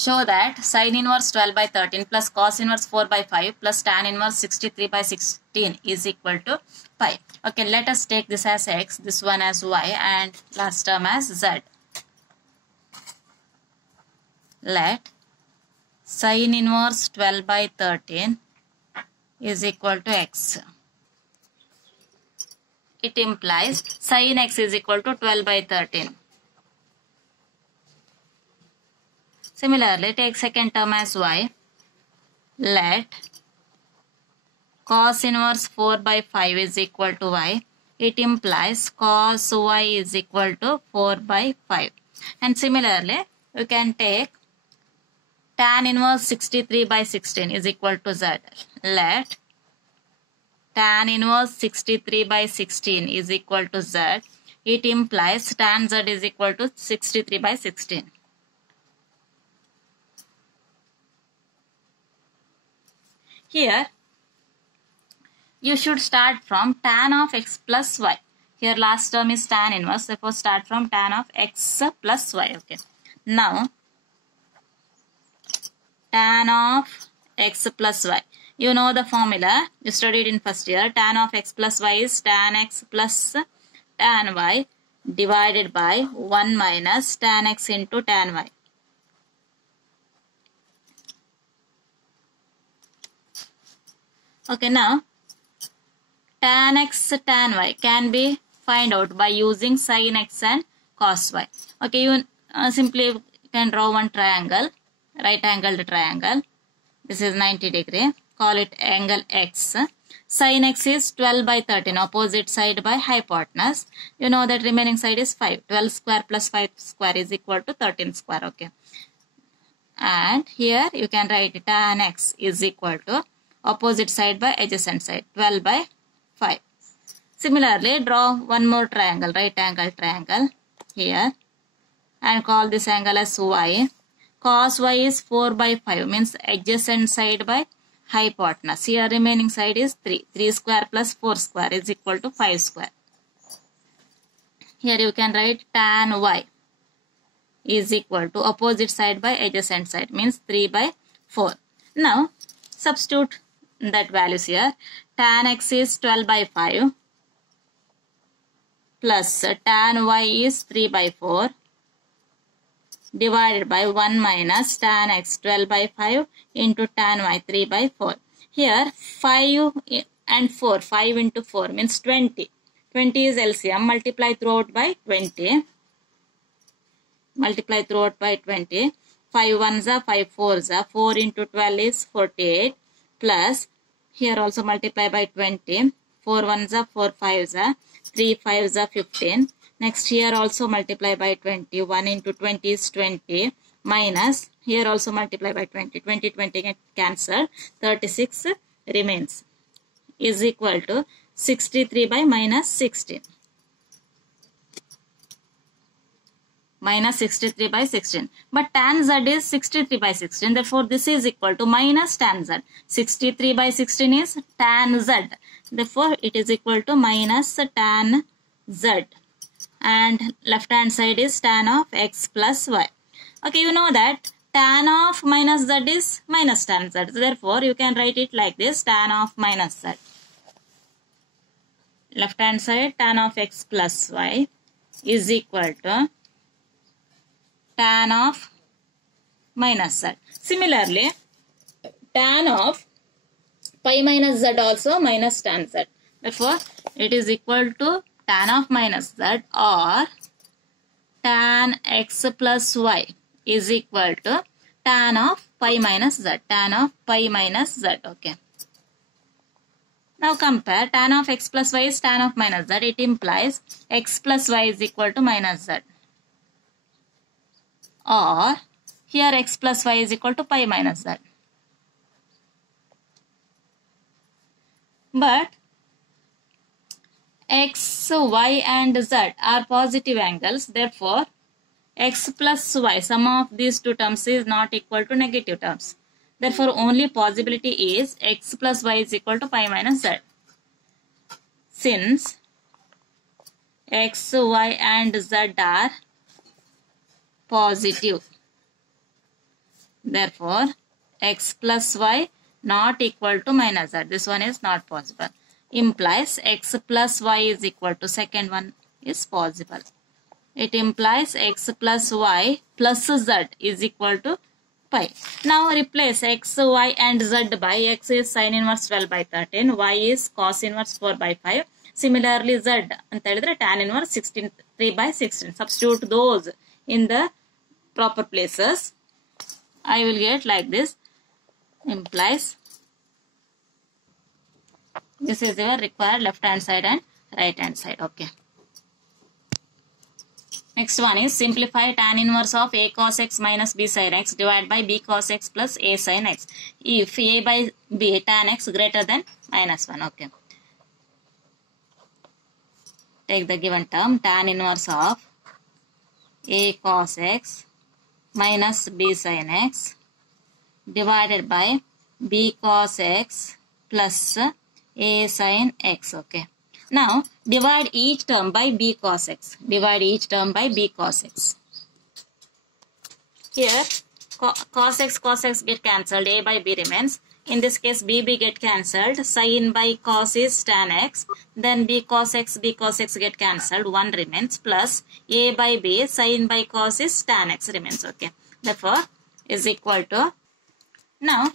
Show that sin inverse 12 by 13 plus cos inverse 4 by 5 plus tan inverse 63 by 16 is equal to pi. Okay, let us take this as x, this one as y, and last term as z. Let sin inverse 12 by 13 is equal to x. It implies sin x is equal to 12 by 13. Similarly, take second term as y. Let cos inverse 4 by 5 is equal to y. It implies cos y is equal to 4 by 5. And similarly, you can take tan inverse 63 by 16 is equal to z. Let tan inverse 63 by 16 is equal to z. It implies tan z is equal to 63 by 16. Here, you should start from tan of x plus y. Here last term is tan inverse, therefore start from tan of x plus y. Okay. Now, tan of x plus y. You know the formula, you studied in first year. Tan of x plus y is tan x plus tan y divided by 1 minus tan x into tan y. Okay, now tan x tan y can be find out by using sin x and cos y. Okay, you simply can draw one triangle, right angled triangle. This is 90 degree. Call it angle x. Sin x is 12 by 13, opposite side by hypotenuse. You know that remaining side is 5. 12 square plus 5 square is equal to 13 square. Okay. And here you can write tan x is equal to opposite side by adjacent side, 12 by 5. Similarly, draw one more triangle, right angle triangle here, and call this angle as y. Cos y is 4 by 5, means adjacent side by hypotenuse. Here remaining side is 3. 3 square plus 4 square is equal to 5 square. Here you can write tan y is equal to opposite side by adjacent side, means 3 by 4. Now, substitute that values here. Tan x is 12 by 5 plus tan y is 3 by 4 divided by 1 minus tan x 12 by 5 into tan y 3 by 4. Here 5 and 4, 5 into 4 means 20. 20 is LCM, multiply throughout by 20. Multiply throughout by 20. 5 ones are 5 fours are 4 into 12 is 48 plus here also multiply by 20. 4 ones are 4 fives are 3 fives are 15. Next here also multiply by 20. 1 into 20 is 20 minus here also multiply by 20. 20 get cancelled. 36 remains is equal to 63 by minus 16. Minus 63 by 16. But tan z is 63 by 16. Therefore, this is equal to minus tan z. 63 by 16 is tan z. Therefore, it is equal to minus tan z. And left hand side is tan of x plus y. Okay, you know that tan of minus z is minus tan z. Therefore, you can write it like this, tan of minus z. Left hand side tan of x plus y is equal to tan of minus z. Similarly, tan of pi minus z also minus tan z. Therefore, it is equal to tan of minus z or tan x plus y is equal to tan of pi minus z. Tan of pi minus z. Okay. Now compare tan of x plus y is tan of minus z. It implies x plus y is equal to minus z. Or here x plus y is equal to pi minus z. But x, y and z are positive angles. Therefore, x plus y, sum of these two terms is not equal to negative terms. Therefore, only possibility is x plus y is equal to pi minus z. Since x, y and z are positive. Therefore, x plus y not equal to minus z. This one is not possible. Implies x plus y is equal to second one is possible. It implies x plus y plus z is equal to pi. Now replace x, y and z by x is sin inverse 12 by 13, y is cos inverse 4 by 5. Similarly z anta helidre tan inverse 3 by 16. Substitute those in the proper places. I will get like this. Implies this is your required left hand side and right hand side. Okay. Next one is simplify tan inverse of a cos x minus b sin x divided by b cos x plus a sin x. If a by b tan x greater than minus 1. Okay. Take the given term tan inverse of a cos x minus b sin x divided by b cos x plus a sin x. Okay. Now divide each term by b cos x. Divide each term by b cos x. Here cos x get cancelled. A by b remains. In this case b get cancelled. Sin by cos is tan x. Then b cos x get cancelled. 1 remains plus a by b sin by cos is tan x remains. Okay. Therefore is equal to, now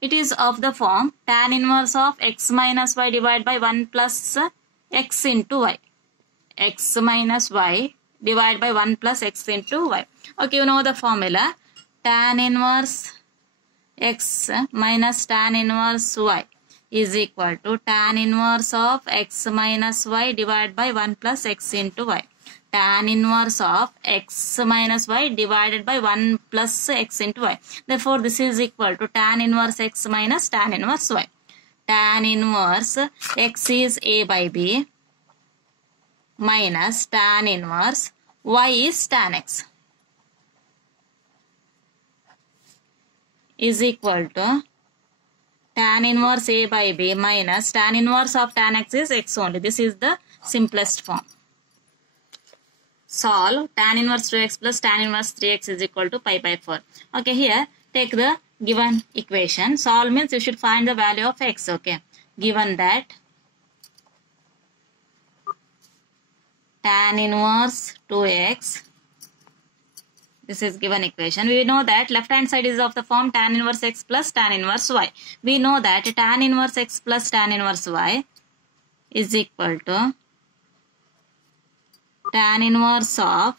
it is of the form tan inverse of x minus y divided by 1 plus x into y. X minus y divided by 1 plus x into y. Okay, you know the formula. Tan inverse x minus tan inverse y is equal to tan inverse of x minus y divided by 1 plus x into y. Tan inverse of x minus y divided by 1 plus x into y. Therefore, this is equal to tan inverse x minus tan inverse y. Tan inverse x is a by b minus tan inverse y is tan x is equal to tan inverse a by b minus tan inverse of tan x is x only. This is the simplest form. Solve tan inverse 2x plus tan inverse 3x is equal to pi by 4. Okay, here take the given equation. Solve means you should find the value of x. Okay, given that tan inverse 2x, this is given equation. We know that left hand side is of the form tan inverse x plus tan inverse y. We know that tan inverse x plus tan inverse y is equal to tan inverse of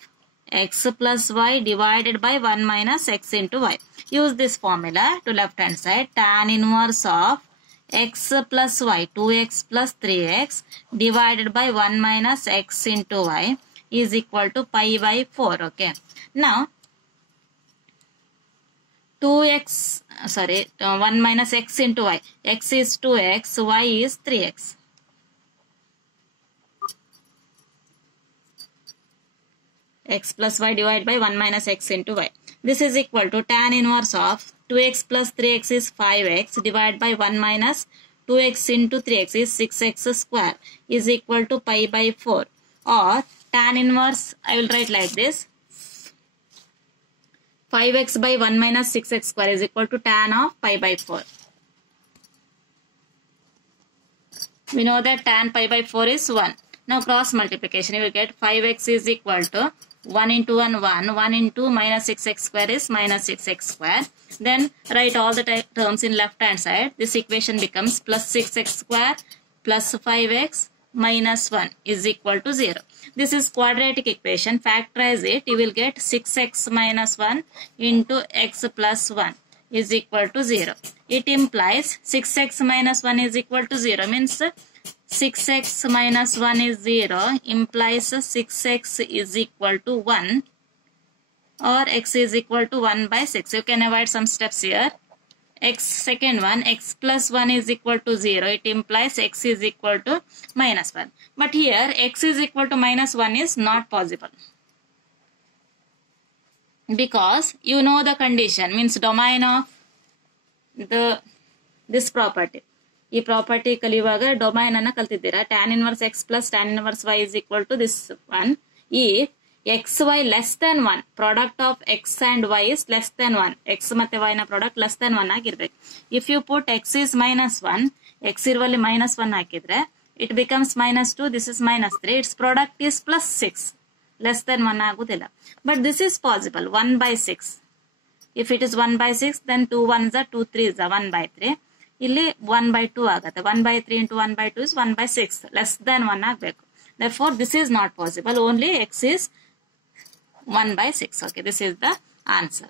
x plus y divided by 1 minus x into y. Use this formula to left hand side. Tan inverse of x plus y, 2x plus 3x divided by 1 minus x into y is equal to pi by 4. Okay. Now 1 minus x into y. X is 2x, y is 3x. X plus y divided by 1 minus x into y. This is equal to tan inverse of 2x plus 3x is 5x divided by 1 minus 2x into 3x is 6x square is equal to pi by 4. Or tan inverse, I will write like this. 5x by 1 minus 6x square is equal to tan of pi by 4. We know that tan pi by 4 is 1. Now cross multiplication, you will get 5x is equal to 1 into 1, 1. 1 into minus 6x square is minus 6x square. Then write all the terms in left hand side. This equation becomes plus 6x square plus 5x minus 1 is equal to 0. This is quadratic equation. Factorize it. You will get 6x minus 1 into x plus 1 is equal to 0. It implies 6x minus 1 is equal to 0. Means 6x minus 1 is 0 implies 6x is equal to 1 or x is equal to 1 by 6. You can avoid some steps here. Second one, x plus 1 is equal to 0. It implies x is equal to minus 1. But here x is equal to minus 1 is not possible. Because you know the condition, means domain of this property. ಈ property ಕಲಿಯುವಾಗ domain ಅನ್ನ ಕಲ್ತಿದ್ದೀರಾ. tan inverse x plus tan inverse y is equal to this one. If x y less than 1, product of x and y is less than 1, x ಮತ್ತೆ y ನ product less than 1 ಆಗಿರ್ಬೇಕು. If you put x is -1, x ಇರುವಲ್ಲಿ -1 ಹಾಕಿದ್ರೆ it becomes -2, this is -3, it's product is +6, less than 1 ಆಗುದಿಲ್ಲ. But this is possible, 1/6. If it is 1/6 then 2 1s are 2 3s are 1/3. ಇಲ್ಲಿ 1/2 ಆಗುತ್ತೆ. 1/3 into 1/2 is 1/6, less than 1 ಆಗಬೇಕು. Therefore this is not possible, only x is 1/6. Okay, this is the answer.